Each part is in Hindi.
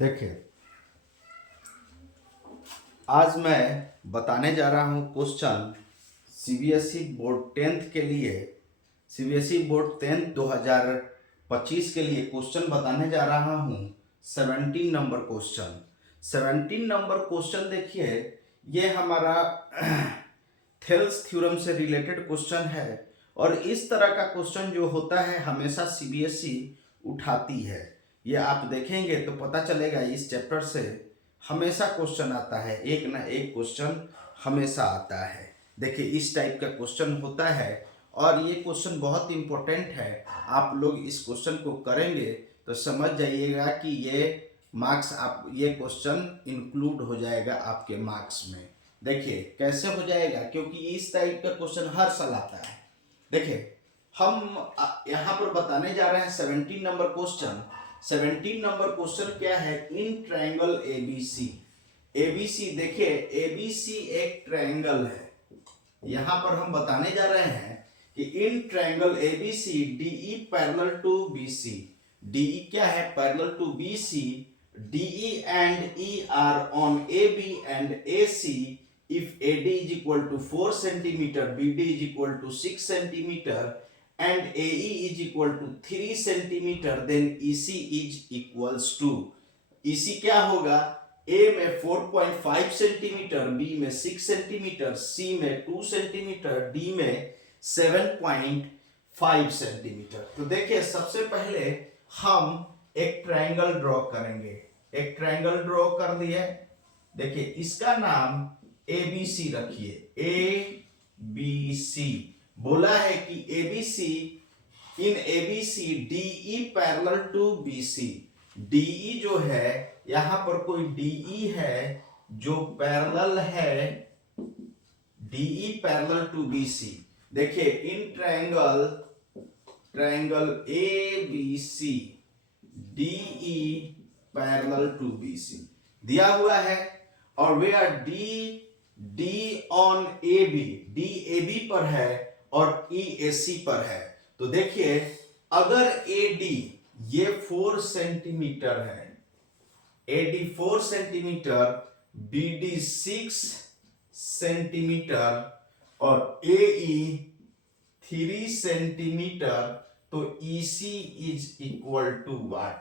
देखिए, आज मैं बताने जा रहा हूँ क्वेश्चन सीबीएसई बोर्ड 10th के लिए। सीबीएसई बोर्ड 10th 2025 के लिए क्वेश्चन बताने जा रहा हूँ। 17 नंबर क्वेश्चन। 17 नंबर क्वेश्चन देखिए, ये हमारा थेल्स थ्योरम से रिलेटेड क्वेश्चन है और इस तरह का क्वेश्चन जो होता है हमेशा सीबीएसई उठाती है। ये आप देखेंगे तो पता चलेगा, इस चैप्टर से हमेशा क्वेश्चन आता है, एक ना एक क्वेश्चन हमेशा आता है। देखिए, इस टाइप का क्वेश्चन होता है और ये क्वेश्चन बहुत इंपॉर्टेंट है। आप लोग इस क्वेश्चन को करेंगे तो समझ जाइएगा कि ये मार्क्स, आप ये क्वेश्चन इंक्लूड हो जाएगा आपके मार्क्स में। देखिए कैसे हो जाएगा, क्योंकि इस टाइप का क्वेश्चन हर साल आता है। देखिए, हम यहाँ पर बताने जा रहे हैं 17 नंबर क्वेश्चन। 17 नंबर क्वेश्चन क्या है? In triangle ABC. एबीसी, देखिए एबीसी एक ट्रायंगल है। यहां पर हम बताने जा रहे हैं कि in triangle ABC DE parallel to BC. DE क्या है? Parallel to BC. DE and E are on AB and AC if AD is equal to 4 centimeter, BD is equal to 6 centimeter and AE is equal to 3 centimeter, then EC is equals to, EC क्या होगा? A में 4.5 सेंटीमीटर, B में 6 सेंटीमीटर, C में 2 सेंटीमीटर, D में 7.5 सेंटीमीटर। तो देखिए, सबसे पहले हम एक ट्रायंगल ड्रॉ करेंगे। एक ट्रायंगल ड्रॉ कर दिए। देखिए, इसका नाम एबीसी रखिए। ए बी सी बोला है कि ABC, in ABC DE parallel to BC. DE जो है, यहां पर कोई डीई है जो पैरेलल है, डीई पैरेलल टू बीसी। देखिए, in triangle A B C DE parallel to BC दिया हुआ है। और we are D on A B, D A B पर है और ई ए सी पर है। तो देखिए, अगर ए डी ये 4 सेंटीमीटर है, A D 4 centimetre, B D 6 centimetre और ए ई 3 सेंटीमीटर, तो E C is equal to what?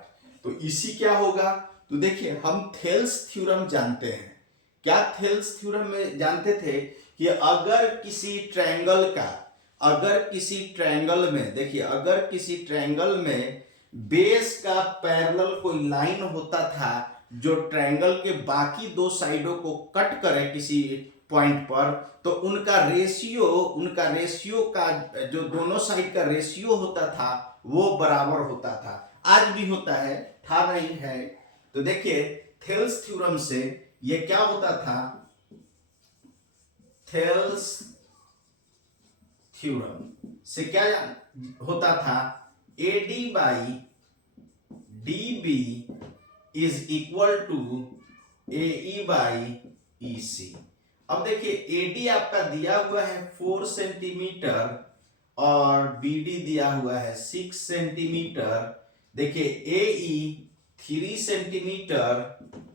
तो इसी क्या होगा? तो देखिए, हम थेल्स थ्योरम जानते हैं। क्या थेल्स थ्योरम में जानते थे कि अगर किसी ट्रायंगल में, देखिए, अगर किसी ट्रायंगल में बेस का पैरेलल कोई लाइन होता था जो ट्रायंगल के बाकी दो साइडों को कट करे किसी पॉइंट पर, तो उनका रेशियो का जो दोनों साइड का रेशियो होता था वो बराबर होता था। आज भी होता है, था नहीं है। तो देखिए, थेल्स थ्योरम से ये क्या होता था? थेल्स थ्योरम से क्या होता था? AD by DB is equal to AE by EC। अब देखिए, AD आपका दिया हुआ है 4 सेंटीमीटर और BD दिया हुआ है 6 सेंटीमीटर। देखिए, AE 3 सेंटीमीटर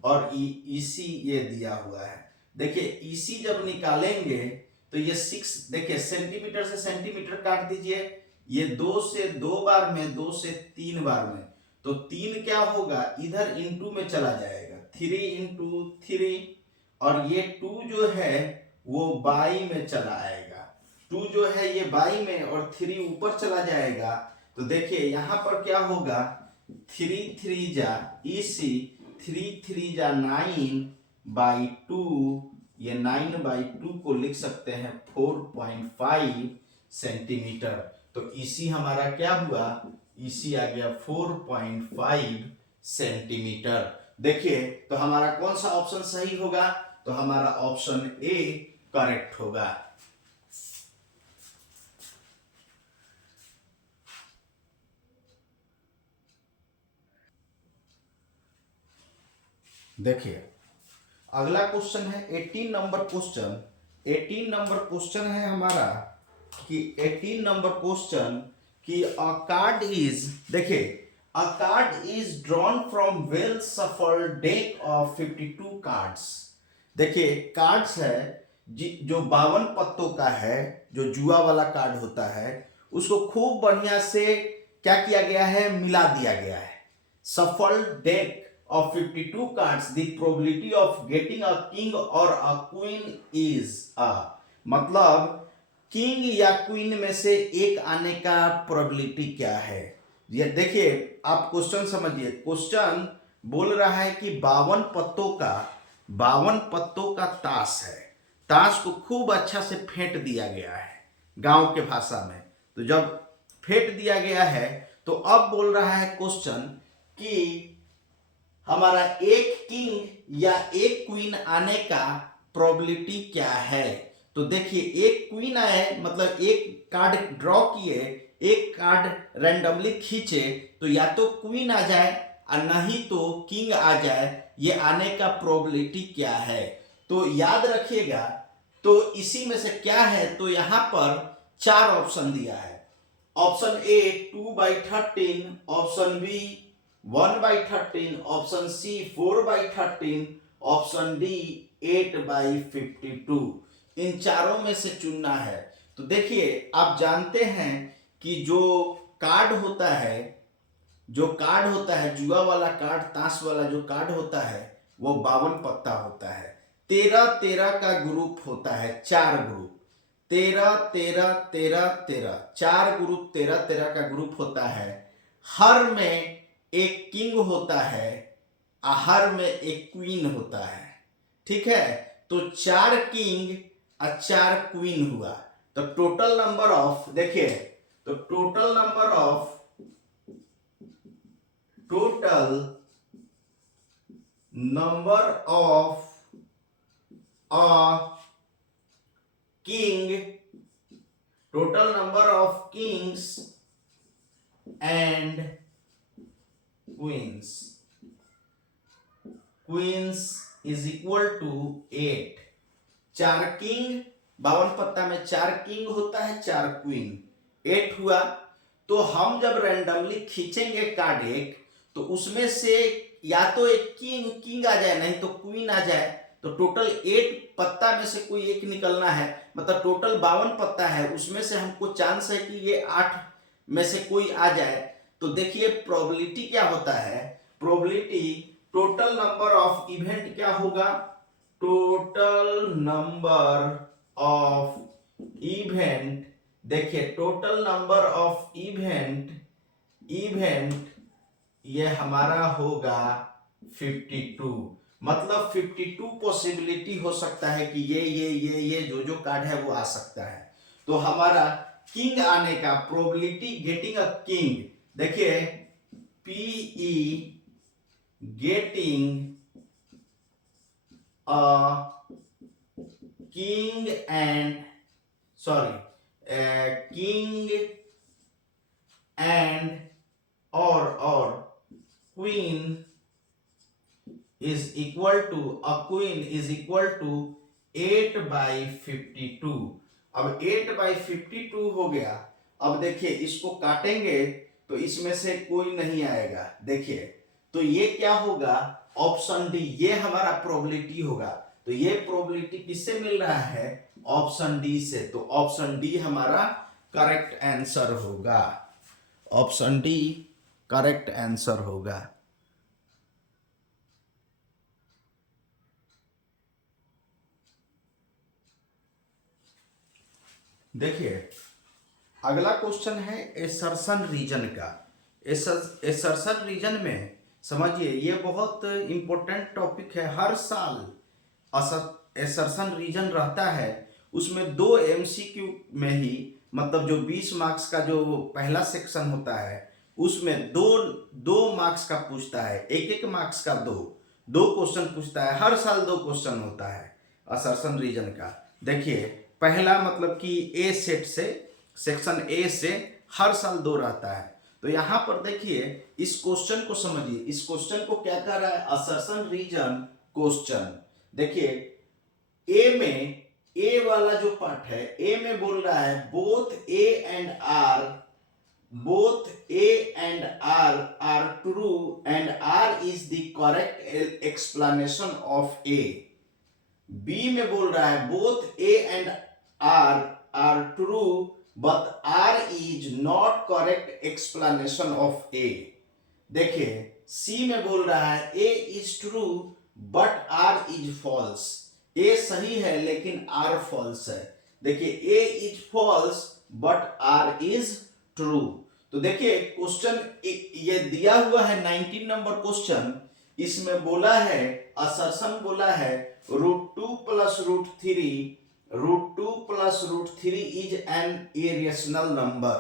और EC ये दिया हुआ है। देखिए, EC जब निकालेंगे तो ये 6, देखिए सेंटीमीटर से सेंटीमीटर काट दीजिए, ये 2 से 2 बार में, 2 से 3 बार में, तो 3 क्या होगा? इधर इंटू में चला जाएगा, 3 इंटू 3, और ये 2 जो है वो बाई में चला आएगा। 2 जो है ये बाई में और 3 ऊपर चला जाएगा। तो देखिए, यहां पर क्या होगा? 3 3 जा EC, 3 3 जा 9/2, ये 9/2 को लिख सकते हैं 4.5 सेंटीमीटर। तो EC हमारा क्या हुआ? EC आ गया 4.5 सेंटीमीटर। देखिए, तो हमारा कौन सा ऑप्शन सही होगा? तो हमारा ऑप्शन ए करेक्ट होगा। देखिए, अगला क्वेश्चन है 18 नंबर क्वेश्चन। 18 नंबर क्वेश्चन है हमारा कि 18 नंबर क्वेश्चन कि अ कार्ड इज, देखिए A card is drawn from well shuffled deck of 52 cards. देखिए कार्ड्स है जो 52 पत्तों का है, जो जुआ वाला कार्ड होता है, उसको खूब बढ़िया से क्या किया गया है, मिला दिया गया है. Shuffled deck of 52 cards, the probability of getting a king or a queen is a, मतलब किंग या क्वीन में से एक आने का प्रोबेबिलिटी क्या है. ये देखिए आप क्वेश्चन समझिए. क्वेश्चन बोल रहा है कि 52 पत्तों का ताश है. ताश को खूब अच्छा से फेंट दिया गया है गांव के भाषा में. तो जब फेंट दिया गया है तो अब बोल रहा है क्वेश्चन कि हमारा एक किंग या एक क्वीन आने का प्रोबेबिलिटी क्या है. तो देखिए एक क्वीन आए मतलब एक कार्ड ड्रॉ किए, एक कार्ड रैंडमली खींचे तो या तो क्वीन आ जाए और नहीं तो किंग आ जाए. ये आने का प्रोबेबिलिटी क्या है. तो याद रखिएगा. तो इसी में से क्या है, तो यहां पर 4 ऑप्शन दिया है. Option A 2/13, option B 1/13, option C 4/13, option D 8/52. इन चारों में से चुनना है. तो देखिए आप जानते हैं कि जो कार्ड होता है, जुआ वाला कार्ड, ताश वाला जो कार्ड होता है वो 52 पत्ता होता है. 13-13 का ग्रुप होता है, 4 ग्रुप. 13-13-13-13 4 ग्रुप, 13-13 का ग्रुप होता है. हर में एक किंग होता है, हर में एक क्वीन होता है. ठीक है. तो 4 किंग और 4 क्वीन हुआ. तो टोटल नंबर ऑफ, देखिए तो total number of kings and queens is equal to 8. 4 king, 52 पत्ता में 4 किंग होता है, 4 क्वीन, 8 हुआ. तो हम जब रैंडमली खींचेंगे कार्ड एक, तो उसमें से या तो एक किंग आ जाए, नहीं तो क्वीन आ जाए. तो टोटल 8 पत्ता में से कोई एक निकलना है. मतलब टोटल 52 पत्ता है, उसमें से हमको चांस है कि ये 8 में से कोई आ जाए. तो देखिए प्रोबेबिलिटी क्या होता है. Probability total number of event क्या होगा, टोटल नंबर ऑफ इवेंट. देखिए टोटल नंबर ऑफ इवेंट ये हमारा होगा 52. मतलब 52 पॉसिबिलिटी हो सकता है कि ये जो कार्ड है वो आ सकता है. तो हमारा किंग आने का प्रोबेबिलिटी गेटिंग अ किंग, देखिए PE getting a king and or queen is equal to 8/52. अब 8/52 हो गया. अब देखिए इसको काटेंगे तो इसमें से कोई नहीं आएगा. देखिए तो ये क्या होगा, ऑप्शन डी, ये हमारा प्रोबेबिलिटी होगा. तो ये प्रोबेबिलिटी किससे मिल रहा है, ऑप्शन डी से. तो ऑप्शन डी हमारा करेक्ट आंसर होगा. ऑप्शन डी करेक्ट आंसर होगा. देखिए अगला क्वेश्चन है एसर्शन रीजन का. एसर्शन रीजन में समझिए ये बहुत इंपॉर्टेंट टॉपिक है. हर साल एसर्शन रीजन रहता है. उसमें 2 एमसीक्यू में ही, मतलब जो 20 मार्क्स का जो पहला सेक्शन होता है उसमें दो मार्क्स का पूछता है. एक मार्क्स का दो क्वेश्चन पूछता है. हर साल 2 क्वेश्चन होता है असर्शन रीजन का. देखिए पहला मतलब कि ए सेट से, सेक्शन ए से हर साल 2 रहता है. तो यहां पर देखिए इस क्वेश्चन को समझिए. इस क्वेश्चन को क्या कर रहा है, असर्शन रीजन क्वेश्चन. देखिए ए में, ए वाला जो पार्ट है, ए में बोल रहा है both A and R both A and R are true and R is the correct explanation of A. B में बोल रहा है both A and R are true but R is not correct explanation of A. देखिए C में बोल रहा है A is true but R is false. A सही है लेकिन R false है. देखिए A is false but R is true. तो देखिए क्वेश्चन ये दिया हुआ है 19 नंबर क्वेश्चन. इसमें बोला है असर्शन बोला है √2 + √3 इज एन इरेशनल नंबर.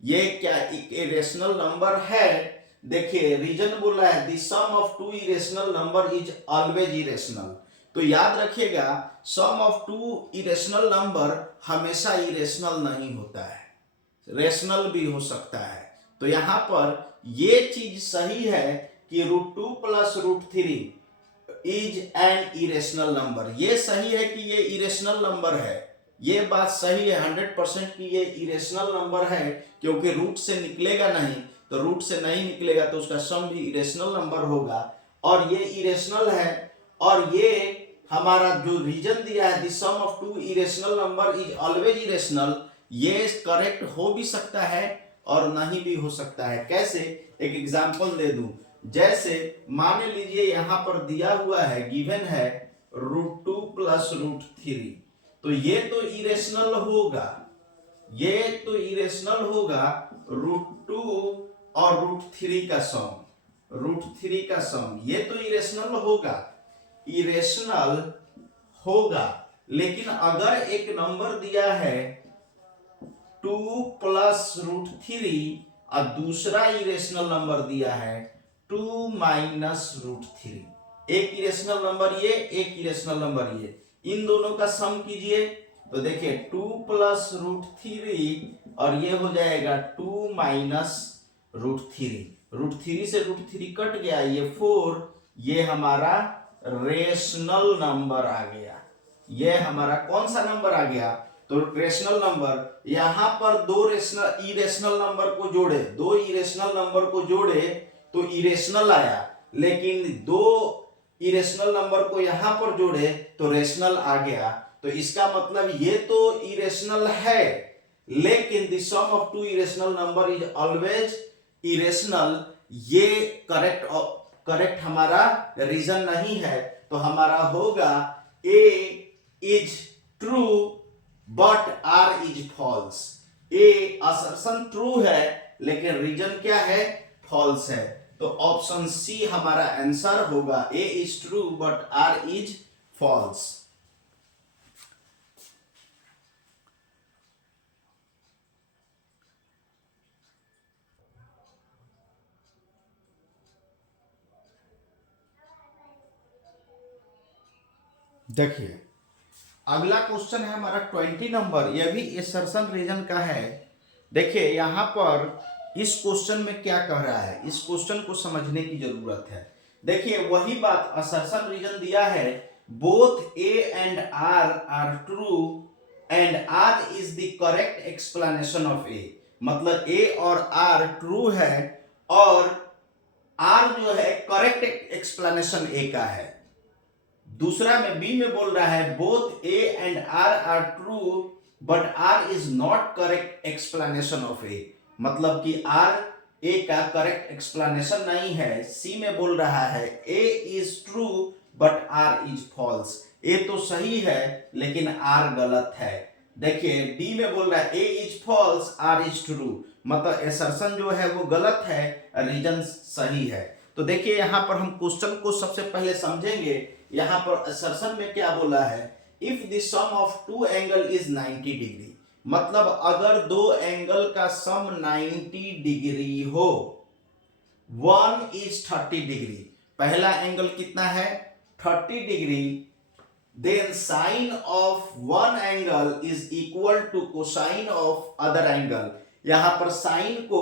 ये क्या एक इरेशनल नंबर है. देखिए रीजन बोला है the sum of two irrational number is always irrational. तो याद रखिएगा sum of two irrational number हमेशा इरेशनल नहीं होता है, रेशनल भी हो सकता है. तो यहां पर ये चीज सही है कि √2 + √3 इज एन इरेशनल नंबर. ये सही है कि ये इरेशनल नंबर है. ये बात सही है 100% कि ये इरेशनल नंबर है क्योंकि रूट से निकलेगा नहीं. तो रूट से नहीं निकलेगा तो उसका सम भी इरेशनल नंबर होगा और ये इरेशनल है. और ये हमारा जो रीजन दिया है the sum of two irrational number is always irrational, ये करेक्ट हो भी सकता है और नहीं भी हो सकता है. कैसे, एक एग्जांपल दे दूं. जैसे मान लीजिए यहां पर दिया हुआ है गिवन है √2 + √3. तो ये तो इरेशनल होगा, ये तो इरेशनल होगा. √2 और √3 का सम, √3 का सम ये तो इरेशनल होगा, इरेशनल होगा. लेकिन अगर एक नंबर दिया है 2 + √3 और दूसरा इरेशनल नंबर दिया है 2 - √3, एक इरेशनल नंबर ये, एक इरेशनल नंबर ये, इन दोनों का सम कीजिए तो देखिए 2 + √3 और ये हो जाएगा 2 - √3. √3 से √3 कट गया, ये 4, ये हमारा रेशनल नंबर आ गया. ये हमारा कौन सा नंबर आ गया? तो रेशनल नंबर. यहां पर दो इरेशनल नंबर को जोड़े, दो इरेशनल नंबर को जोड़े तो इरेशनल आया. लेकिन दो इरेशनल नंबर को यहां पर जोड़े तो रेशनल आ गया. तो इसका मतलब ये तो इरेशनल है लेकिन the sum of two irrational number is always irrational. ये करेक्ट हमारा रीजन नहीं है. तो हमारा होगा A is true but R is false. A assertion true है लेकिन रीजन क्या है? फॉल्स है. तो ऑप्शन सी हमारा आंसर होगा. A is true but R is false. देखिए अगला क्वेश्चन है हमारा 20 नंबर. यह भी असर्शन रीजन का है. देखिए यहां पर इस क्वेश्चन में क्या कह रहा है, इस क्वेश्चन को समझने की जरूरत है. देखिए वही बात असर्शन रीजन दिया है both A and R are true and R is the correct explanation of A. मतलब A और R ट्रू है और R जो है करेक्ट एक्सप्लेनेशन A का है. दूसरा में बी में बोल रहा है both A and R are true but R is not correct explanation of A. मतलब कि R A का करेक्ट एक्सप्लेनेशन नहीं है. सी में बोल रहा है A is true but R is false. A तो सही है लेकिन R गलत है. देखिए डी में बोल रहा है A is false R is true. मतलब असर्शन जो है वो गलत है, रीजन सही है. तो देखिए यहां पर हम क्वेश्चन को सबसे पहले समझेंगे. यहां पर असर्शन में क्या बोला है, if the sum of two angle is 90 degree. मतलब अगर दो एंगल का सम 90 डिग्री हो, वन इज 30 डिग्री. पहला एंगल कितना है? 30 degree. Then sine of one angle is equal to cosine of other angle. यहां पर साइन को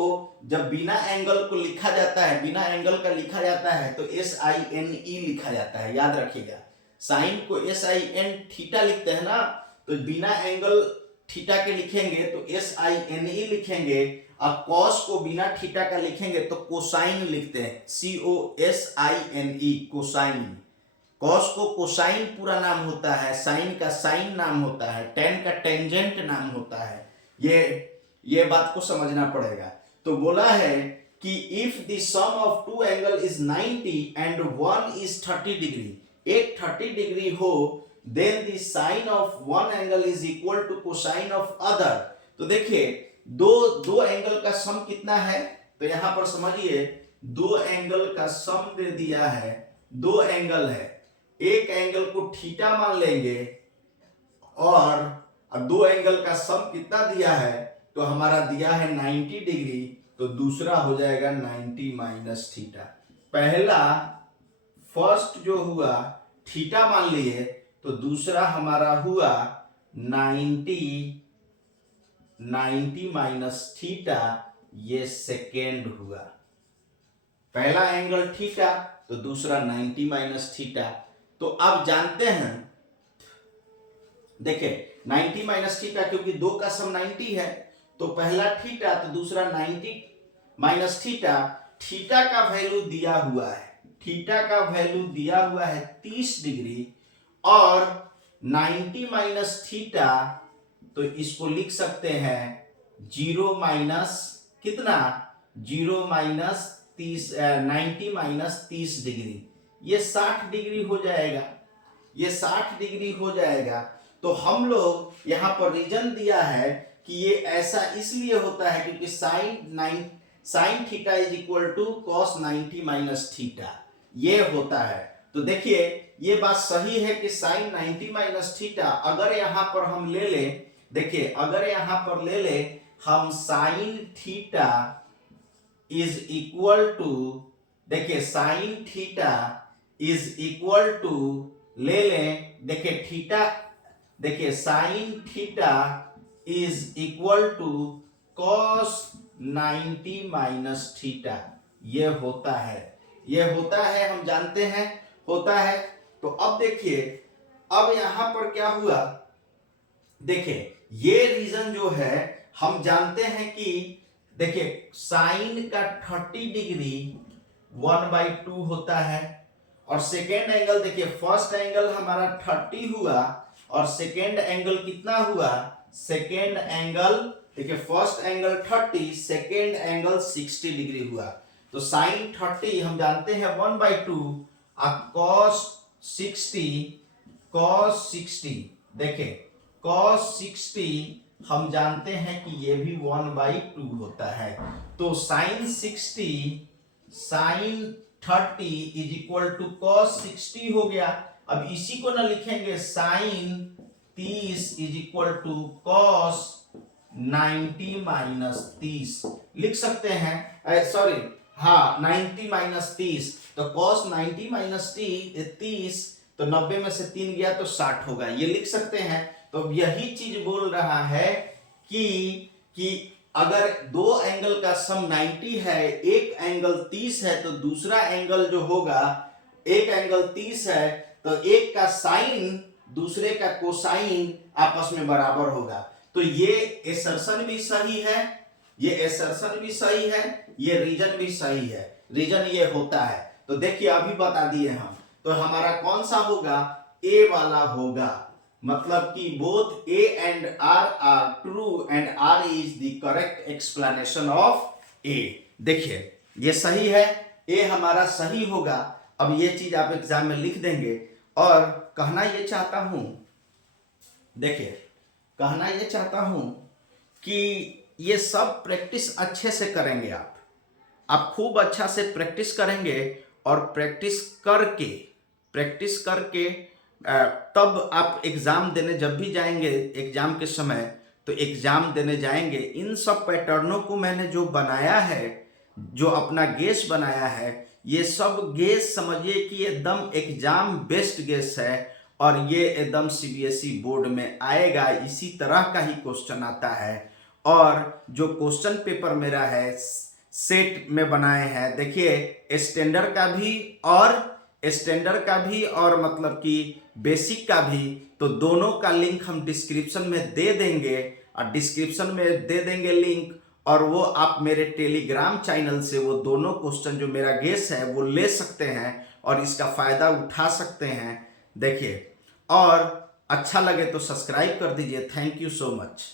जब बिना एंगल को लिखा जाता है, बिना एंगल का लिखा जाता है तो SINE लिखा जाता है. याद रखिएगा साइन को SIN थीटा लिखते हैं ना, तो बिना एंगल थीटा के लिखेंगे तो SINE लिखेंगे अब कॉस को बिना थीटा का लिखेंगे तो कोसाइन लिखते हैं, COSINE, कोसाइन। कॉस को कोसाइन पूरा नाम होता है, साइन का साइन नाम होता है, टेन का टेंजेंट नाम होता है। ये बात को समझना पड़ेगा। तो बोला है कि if the sum of two angle is 90 and one is 30 degree, एक 30 डिग्री हो, then the sine of one angle is equal to cosine of other. तो देखिए दो एंगल का सम कितना है, तो यहां पर समझिए दो एंगल का सम दे दिया है, दो एंगल है, एक एंगल को थीटा मान लेंगे और अब दो एंगल का सम कितना दिया है, तो हमारा दिया है 90 डिग्री, तो दूसरा हो जाएगा 90 माइनस थीटा। पहला फर्स्ट जो हुआ थीटा मान लिए, तो दूसरा हमारा हुआ 90 माइनस थीटा, ये सेकेंड हुआ। पहला एंगल थीटा तो दूसरा 90 माइनस थीटा। तो अब जानते हैं, देखिए 90 माइनस थीटा क्योंकि दो का सम 90 है, तो पहला थीटा तो दूसरा 90 माइनस थीटा। थीटा का वैल्यू दिया हुआ है, थीटा का वैल्यू दिया हुआ है 30 डिग्री, और 90 माइनस थीटा तो इसको लिख सकते हैं 0 माइनस कितना, 0 माइनस 30, 90 माइनस 30 डिग्री, ये 60 डिग्री हो जाएगा, ये 60 डिग्री हो जाएगा। तो हम लोग यहाँ पर रीजन दिया है कि ये ऐसा इसलिए होता है क्योंकि sine theta is equal to cos 90 minus theta, ये होता है। तो देखिए ये बात सही है कि साइन 90 माइनस थीटा अगर यहाँ पर हम ले ले, देखिए अगर यहाँ पर ले ले हम sine theta is equal to, देखिए sine theta is equal to ले लें, देखिए थीटा, देखिए sine theta is equal to cos 90 minus theta, ये होता है, ये होता है, हम जानते हैं होता है। तो अब देखिए अब यहां पर क्या हुआ, देखिए ये रीजन जो है हम जानते हैं कि देखिए साइन का 30 डिग्री 1/2 होता है, और सेकेंड एंगल देखिए फर्स्ट एंगल हमारा 30 हुआ और सेकेंड एंगल कितना हुआ, सेकेंड एंगल देखिए first angle 30, second angle 60 degree हुआ। तो साइन 30 हम जानते हैं 1/2 और cos 60 देखिए cos 60 हम जानते हैं कि ये भी 1/2 होता है। तो sine 30 is equal to cos 60 हो गया। अब इसी को ना लिखेंगे sine 30 is equal to cos 90 minus 30 लिख सकते हैं, सॉरी हाँ 90 माइनस 30, तो cos 90 माइनस 30 तो 90 में से 3 गया तो 60 होगा, ये लिख सकते हैं। तो यही चीज बोल रहा है कि अगर दो एंगल का सम 90 है, एक एंगल 30 है, तो दूसरा एंगल जो होगा, एक एंगल 30 है तो एक का साइन दूसरे का कोसाइन आपस में बराबर होगा। तो ये एसर्शन भी सही है, ये एसर्शन भी सही है, ये रीजन भी सही है, रीजन ये होता है। तो देखिए अभी बता दिए हम, तो हमारा कौन सा होगा, ए वाला होगा, मतलब कि both A and R are true and R is the correct explanation of A. देखिए ये सही है, ए हमारा सही होगा। अब ये चीज आप एग्जाम में लिख देंगे, और कहना ये चाहता हूं, देखिए कहना ये चाहता हूं कि ये सब प्रैक्टिस अच्छे से करेंगे, आप खूब अच्छा से प्रैक्टिस करेंगे, और प्रैक्टिस करके तब आप एग्जाम देने जब भी जाएंगे, एग्जाम के समय तो एग्जाम देने जाएंगे, इन सब पैटर्नों को मैंने जो बनाया है, जो अपना गेस बनाया है, ये सब गेस समझिए कि एकदम एग्जाम बेस्ड गेस है, और ये एकदम सीबीएसई बोर्ड में आएगा, इसी तरह का ही क्वेश्चन आता है। और जो क्वेश्चन पेपर मेरा है सेट में बनाए हैं, देखिए स्टैंडर्ड का भी और मतलब कि बेसिक का भी, तो दोनों का लिंक हम डिस्क्रिप्शन में दे देंगे, और डिस्क्रिप्शन में दे देंगे लिंक, और वो आप मेरे टेलीग्राम चैनल से वो दोनों क्वेश्चन जो मेरा गेस है वो ले सकते हैं और इसका फ़ायदा उठा सकते हैं। देखिए, और अच्छा लगे तो सब्सक्राइब कर दीजिए। Thank you so much.